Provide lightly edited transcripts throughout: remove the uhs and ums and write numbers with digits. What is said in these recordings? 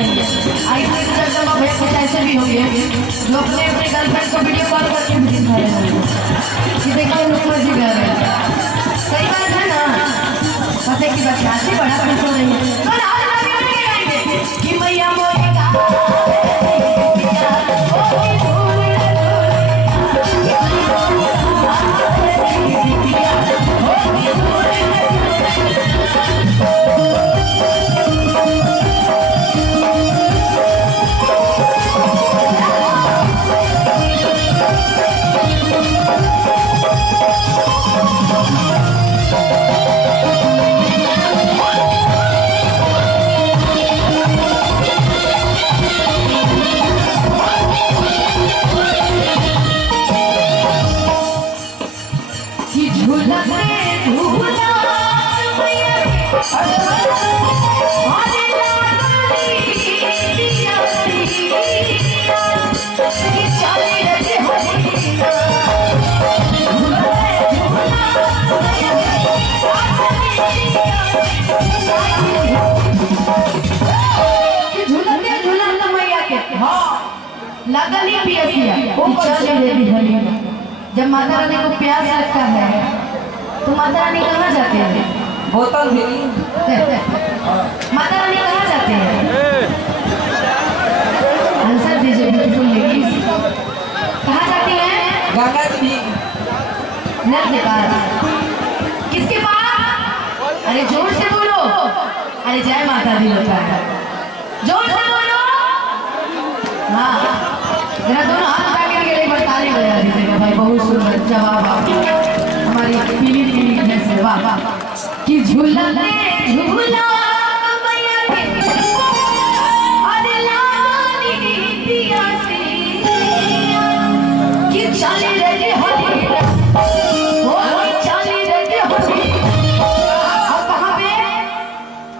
नहीं है। I think Jagdamba भैया कुछ ऐसे भी होंगे जो अपने अपने गर्लफ्रेंड को वीडियो कॉल करके भी दिखा रहे हैं कि देखिए रुकमा जी गए हैं। सही बात है ना, पते की बात आज ही बड़ा खुश हो रही है। तो आज हम ये गाएंगे कि मैया मोरी लगनी पियसिया जब माता रानी को प्यास लगता है तो माता रानी कहाँ जाते हैं? बोतल भी माता रानी कहाँ जाते हैं? आंसर दीजिए ब्यूटीफुल लेडीज, कहाँ जाती हैं? गंगा जी नल के पास। किसके पास? अरे जोर से बोलो, अरे जय माता दी होता है, जोर से बोलो। हाँ जरा दोनों हाथ उठा के एक बार ताली बजा दीजिएगा भाई। बहुत सुंदर जवाब हमारी पीली पीली में से। वाह वाह कि झूला झूला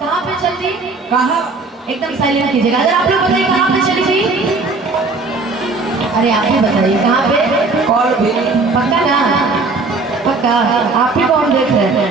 कहाँ पे चलती? कहाँ? एकदम साइलेंट कीजिएगा। अगर आप लोग बताइए कहाँ पे चली थी? अरे आप ही बताइए कहाँ पे? कॉल भी पक्का ना? पक्का आप ही को हम देख रहे हैं।